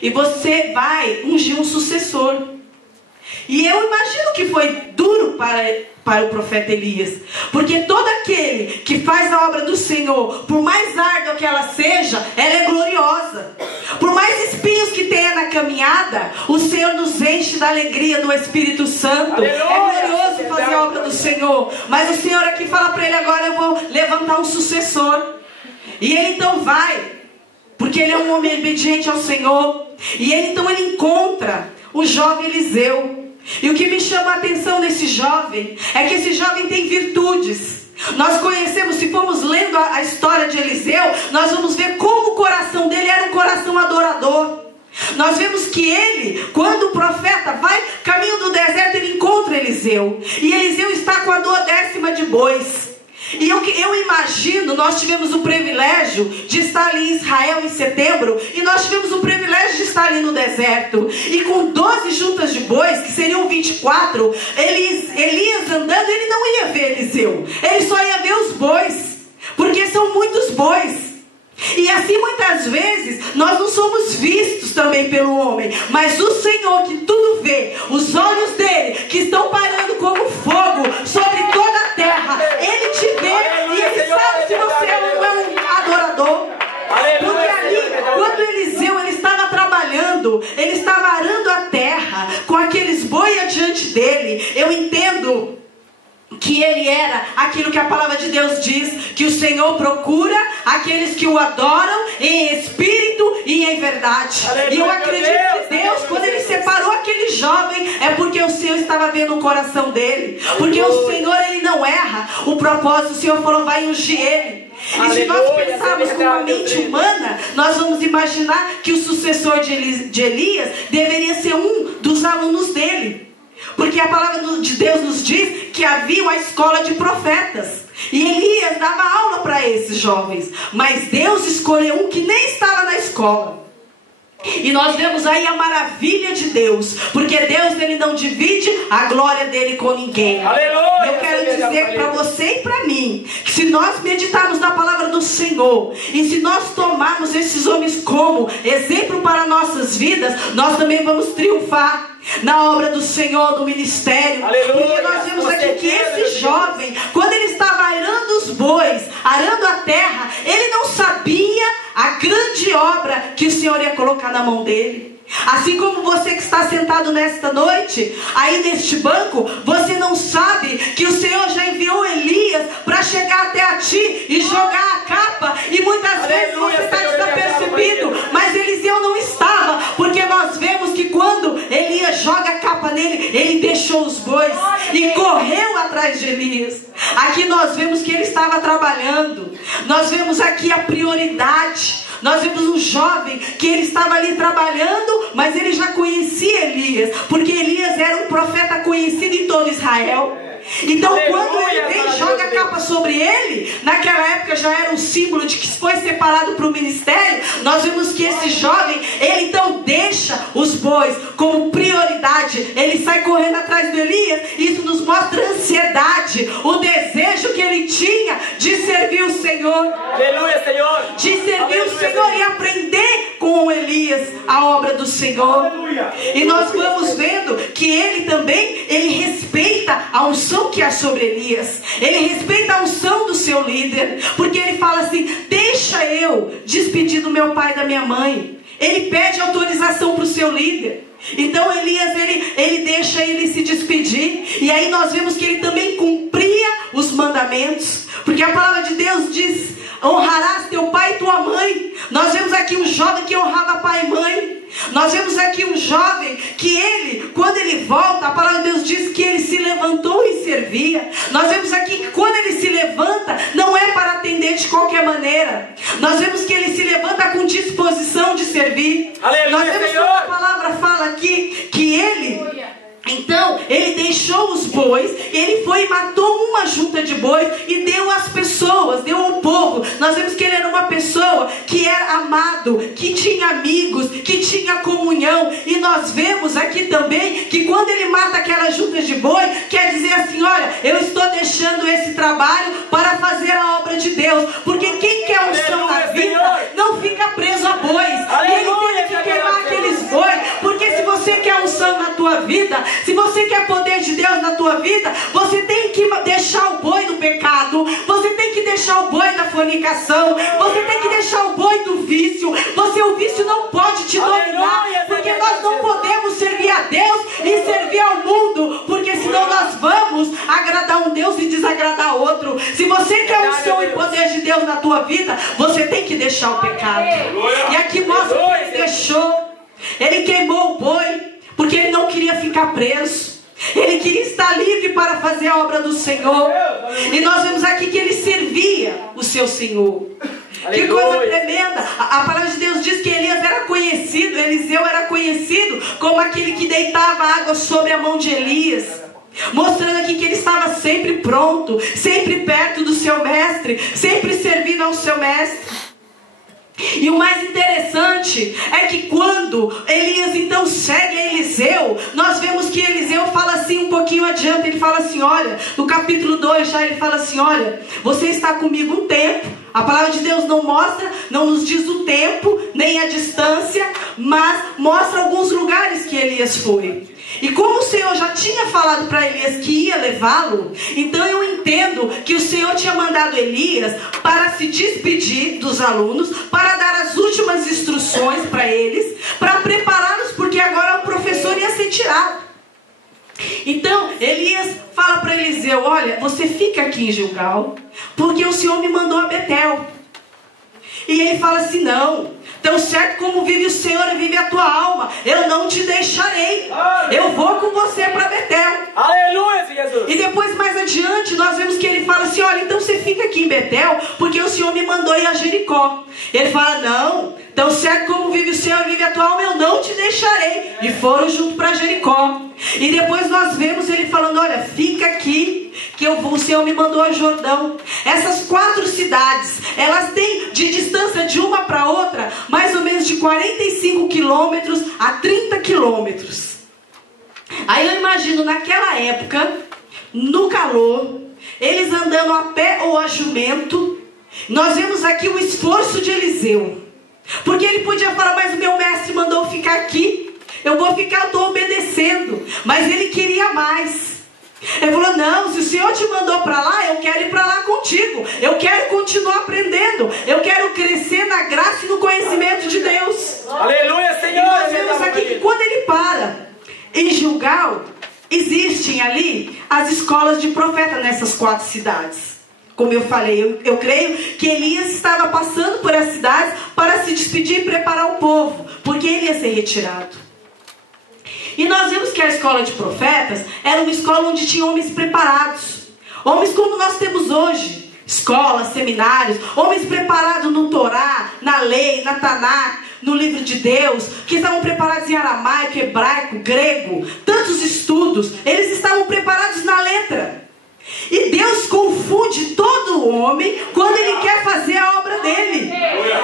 e você vai ungir um sucessor. E eu imagino que foi duro para o profeta Elias, porque todo aquele que faz a obra do Senhor, por mais árdua que ela seja, ela é gloriosa. Por mais espinhos que tenha na caminhada, o Senhor nos enche da alegria do Espírito Santo. Aleluia. É glorioso fazer a obra do Senhor. Mas o Senhor aqui fala para ele agora: eu vou levantar um sucessor. E ele então vai, porque ele é um homem obediente ao Senhor. E ele então encontra o jovem Eliseu. E o que me chama a atenção nesse jovem é que esse jovem tem virtudes. Nós conhecemos, se formos lendo a história de Eliseu, nós vamos ver como o coração dele era um coração adorador. Nós vemos que ele, quando o profeta vai caminho do deserto, ele encontra Eliseu. E Eliseu está com a 12ª de bois. E eu imagino, nós tivemos o privilégio de estar ali em Israel em setembro, e nós tivemos o privilégio de estar ali no deserto, e com 12 juntas de bois, que seriam 24, Elias andando, ele não ia ver Eliseu, ele só ia ver os bois, porque são muitos bois. E assim muitas vezes nós não somos vistos também pelo homem, mas o Senhor que tudo vê, os olhos dele que estão parando como fogo sobre toda a terra, ele te vê e ele sabe se você não é um adorador. Porque ali, quando Eliseu ele estava trabalhando, ele estava arando a terra com aqueles bois adiante dele, eu entendo que ele era aquilo que a palavra de Deus diz, que o Senhor procura aqueles que o adoram em espírito e em verdade. Aleluia. E eu acredito que Deus, quando ele separou aquele jovem, é porque o Senhor estava vendo o coração dele. Porque o Senhor, ele não erra o propósito. O Senhor falou: vai ungir ele. E se nós pensarmos com a mente humana, nós vamos imaginar que o sucessor de Elias deveria ser um dos alunos dele. Porque a palavra de Deus nos diz que havia uma escola de profetas. E Elias dava aula para esses jovens. Mas Deus escolheu um que nem estava na escola. E nós vemos aí a maravilha de Deus. Porque Deus, ele não divide a glória dele com ninguém. Aleluia. Eu quero dizer para você e para mim, que se nós meditarmos na palavra do Senhor, e se nós tomarmos esses homens como exemplo para nossas vidas, nós também vamos triunfar na obra do Senhor, no ministério. Aleluia. Porque nós vemos aqui que esse jovem, quando ele estava arando os bois, arando a terra, ele não sabia a grande obra que o Senhor ia colocar na mão dele. Assim como você que está sentado nesta noite, aí neste banco, você não sabe que o Senhor já enviou Elias para chegar até a ti e jogar a capa, e muitas vezes você está desapercebido, mas Eliseu não estava, porque nós vemos que quando Elias joga a capa nele, ele deixou os bois e correu atrás de Elias. Aqui nós vemos que ele estava trabalhando, nós vemos aqui a prioridade. Nós vemos um jovem que ele estava ali trabalhando, mas ele já conhecia Elias, porque Elias era um profeta conhecido em todo Israel. Então quando ele vem e joga a capa sobre ele, naquela época já era um símbolo de que foi separado para o ministério. Nós vemos que esse jovem, ele então deixa os bois como prioridade, ele sai correndo atrás do Elias. Isso nos mostra a ansiedade, o desejo que ele tinha de servir o Senhor. Aleluia, Senhor. De servir Aleluia, o Senhor e aprender com Elias a obra do Senhor. Aleluia. E nós vamos vendo que ele também, ele respeita a unção que há sobre Elias. Ele respeita a unção do seu líder, porque ele fala assim: deixa eu despedir do meu pai e da minha mãe. Ele pede autorização para o seu líder. Então Elias, ele deixa ele se despedir. E aí nós vemos que ele também cumpria os mandamentos, porque a palavra de Deus diz: honrarás teu pai e tua mãe. Nós vemos aqui um jovem que honrava pai e mãe. Nós vemos aqui um jovem que ele, quando ele volta, a palavra de Deus diz que ele se levantou e servia. Nós vemos aqui que quando ele se levanta, não é para atender de qualquer maneira. Nós vemos que ele se levanta com disposição de servir. Aleluia, nós vemos que a palavra fala aqui que ele... Então, ele deixou os bois, ele foi e matou uma junta de bois e deu às pessoas, deu ao povo. Nós vemos que ele era uma pessoa que era amado, que tinha amigos, que tinha comunhão. E nós vemos aqui também que quando ele mata aquela junta de boi, quer dizer assim: olha, eu estou deixando esse trabalho para fazer a obra de Deus. Porque quem quer unção na vida não fica preso a bois. E ele teve que queimar aqueles tua vida, se você quer poder de Deus na tua vida, você tem que deixar o boi do pecado, você tem que deixar o boi da fornicação, você tem que deixar o boi do vício. O vício não pode te dominar, porque nós não podemos servir a Deus e servir ao mundo, porque senão nós vamos agradar um Deus e desagradar outro. Se você quer o unção e poder de Deus na tua vida, você tem que deixar o pecado. E aqui mostra que ele deixou. Ele queimou o boi, porque ele não queria ficar preso. Ele queria estar livre para fazer a obra do Senhor. E nós vemos aqui que ele servia o seu Senhor. Que coisa tremenda. A palavra de Deus diz que Elias era conhecido, Eliseu era conhecido como aquele que deitava água sobre a mão de Elias, mostrando aqui que ele estava sempre pronto, sempre perto do seu mestre, sempre servindo ao seu mestre. E o mais interessante é que quando Elias então segue a Eliseu, nós vemos que Eliseu fala assim um pouquinho adiante. Ele fala assim, olha, no capítulo 2 já ele fala assim, olha, você está comigo um tempo. A palavra de Deus não mostra, não nos diz o tempo, nem a distância, mas mostra alguns lugares que Elias foi. E como o Senhor já tinha falado para Elias que ia levá-lo, então eu entendo que o Senhor tinha mandado Elias para se despedir dos alunos, para dar as últimas instruções para eles, para prepará-los, porque agora o professor ia ser tirado. Então Elias fala para Eliseu, olha, você fica aqui em Gilgal, porque o Senhor me mandou a Betel. E ele fala assim, não, tão certo como vive o Senhor e vive a tua alma, eu não te deixarei. Eu vou com você para Betel. Aleluia, Jesus. E depois mais adiante nós vemos que ele fala assim, olha, então você fica aqui em Betel, porque o Senhor me mandou ir a Jericó. Ele fala, não, tão certo como vive o Senhor e vive a tua alma, eu não te deixarei. E foram junto para Jericó. E depois nós vemos ele falando, olha, fica aqui, que o Senhor me mandou a Jordão. Essas 4 cidades, elas têm de distância de uma para outra, mais ou menos de 45 quilômetros a 30 quilômetros. Aí eu imagino naquela época, no calor, eles andando a pé ou a jumento. Nós vemos aqui o esforço de Eliseu, porque ele podia falar, mas o meu mestre mandou ficar aqui, eu vou ficar, eu estou obedecendo. Mas ele queria mais. Ele falou, não, se o Senhor te mandou para lá, eu quero ir para lá contigo. Eu quero continuar aprendendo. Eu quero crescer na graça e no conhecimento de Deus. Aleluia, Senhor. E nós vemos aqui que quando ele para em Gilgal, existem ali as escolas de profeta nessas 4 cidades. Como eu falei, eu creio que Elias estava passando por as cidades para se despedir e preparar o povo, porque ele ia ser retirado. E nós vemos que a escola de profetas era uma escola onde tinha homens preparados. Homens como nós temos hoje. Escolas, seminários. Homens preparados no Torá, na lei, na Tanakh, no livro de Deus. Que estavam preparados em aramaico, hebraico, grego. Tantos estudos. Eles estavam preparados na letra. E Deus confunde todo homem quando Ele quer fazer a obra dele.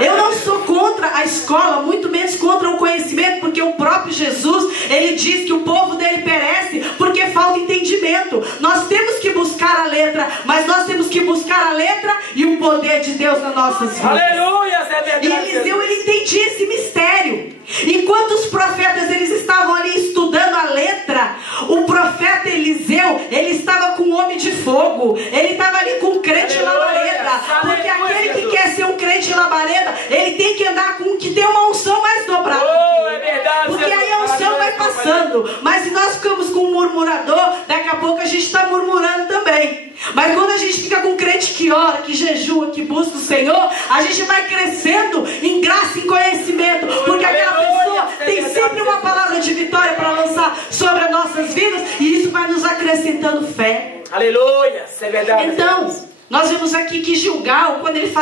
Eu não sou contra a escola, muito menos contra o conhecimento, porque o próprio Jesus, Ele diz que o povo dele perece porque falta entendimento. Nós temos que buscar a letra, mas nós temos que buscar a letra e o poder de Deus nas nossas vidas. Aleluia, é verdade. E Eliseu, ele entendia esse mistério. Enquanto os profetas, eles estavam ali estudando a letra, o profeta Eliseu, ele estava com um homem de fogo. Ele estava ali com um crente labareda. Porque aquele que quer ser um crente labareda, ele tem que andar com um que tem uma unção mais dobrada. Porque aí a unção vai passando. Mas se nós ficamos com um murmurador, daqui a pouco a gente está murmurando também. Mas quando a gente fica com um crente que ora, que jejua, que busca o Senhor, a gente vai crescendo em graça e em conhecimento. Porque aquela pessoa tem sempre uma palavra de vitória para lançar sobre as nossas vidas. E isso vai nos acrescentando fé. Aleluia, isso é verdade. Então, nós vemos aqui que Gilgal, quando eles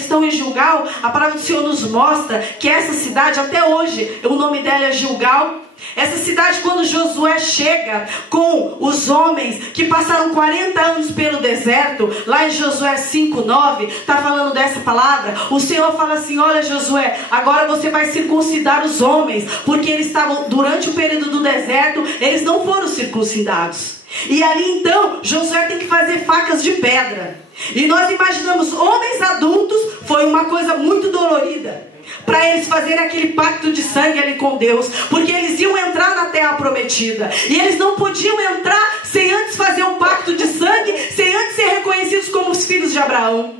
estão em Gilgal, a palavra do Senhor nos mostra que essa cidade, até hoje, o nome dela é Gilgal. Essa cidade, quando Josué chega com os homens que passaram 40 anos pelo deserto, lá em Josué 5:9, está falando dessa palavra. O Senhor fala assim: olha, Josué, agora você vai circuncidar os homens, porque eles estavam, durante o período do deserto, eles não foram circuncidados. E ali então, Josué tem que fazer facas de pedra. E nós imaginamos, homens adultos, foi uma coisa muito dolorida para eles fazerem aquele pacto de sangue ali com Deus, porque eles iam entrar na terra terra prometida. E eles não podiam entrar sem antes fazer um pacto de sangue, sem antes ser reconhecidos como os filhos de Abraão.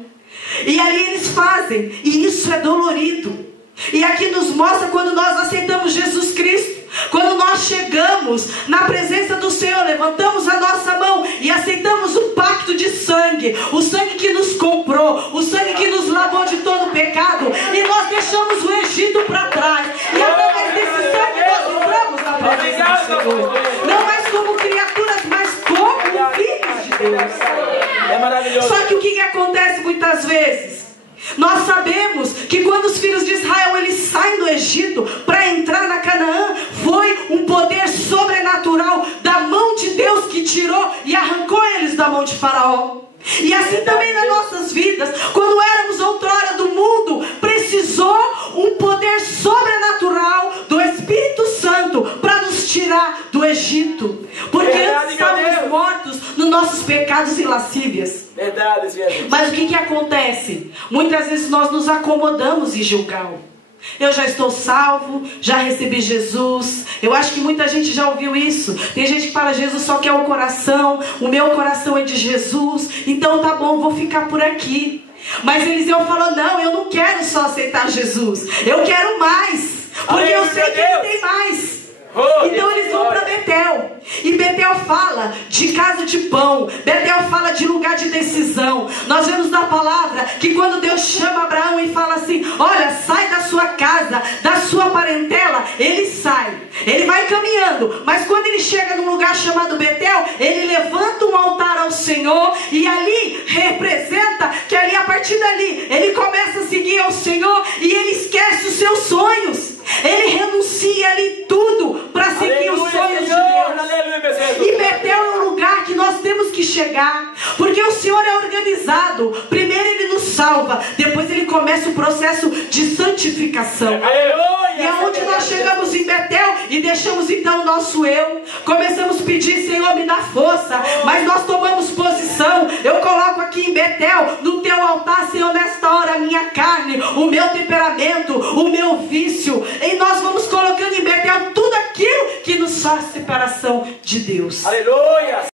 E ali eles fazem, e isso é dolorido. E aqui nos mostra quando nós aceitamos Jesus Cristo, quando nós chegamos na presença do Senhor, levantamos a nossa mão e aceitamos o pacto de sangue, o sangue que nos comprou, o sangue que nos lavou de todo o pecado, e nós deixamos o Egito para trás, e através desse sangue nós entramos na presença do Senhor, não mais como criaturas, mas como filhos de Deus. É maravilhoso. Só que o que acontece muitas vezes? Nós sabemos que quando os filhos de Israel eles saem do Egito para entrar na Canaã, foi um poder sobrenatural da mão de Deus que tirou e arrancou eles da mão de Faraó. E assim também nas nossas vidas, quando éramos outrora do mundo, precisou um poder sobrenatural do Espírito Santo para nos tirar do Egito, porque antes estávamos mortos nos nossos pecados e lascívias. Verdade, Jesus. Mas o que acontece? Muitas vezes nós nos acomodamos em Gilgal. Eu já estou salvo, já recebi Jesus. Eu acho que muita gente já ouviu isso. Tem gente que fala, Jesus só quer o coração, o meu coração é de Jesus, então tá bom, vou ficar por aqui. Mas Eliseu falou, não, eu não quero só aceitar Jesus, eu quero mais, porque eu sei que ele tem mais. Então eles vão para Betel. E Betel fala de casa de pão, Betel fala de lugar de decisão. Nós vemos na palavra que quando Deus chama Abraão e fala assim, olha, sai da sua casa, da sua parentela, ele sai, ele vai caminhando. Mas quando ele chega num lugar chamado Betel, ele levanta um altar ao Senhor, e ali representa que ali, a partir dali, ele começa a seguir ao Senhor, e ele esquece os seus sonhos. Ele renuncia ali tudo para seguir os sonhos de Deus. E Betel é um lugar que nós temos que chegar, porque o Senhor é organizado. Primeiro ele nos salva, depois ele começa o processo de santificação. E é onde nós chegamos em Betel e deixamos então o nosso eu. Começamos a pedir, Senhor, me dá força. Mas nós tomamos posição. Eu coloco aqui em Betel, no teu altar, Senhor, nesta hora, a minha carne, o meu temperamento, o meu vício. E nós vamos colocando em Betel tudo aquilo que nos faz separação de Deus. Aleluia.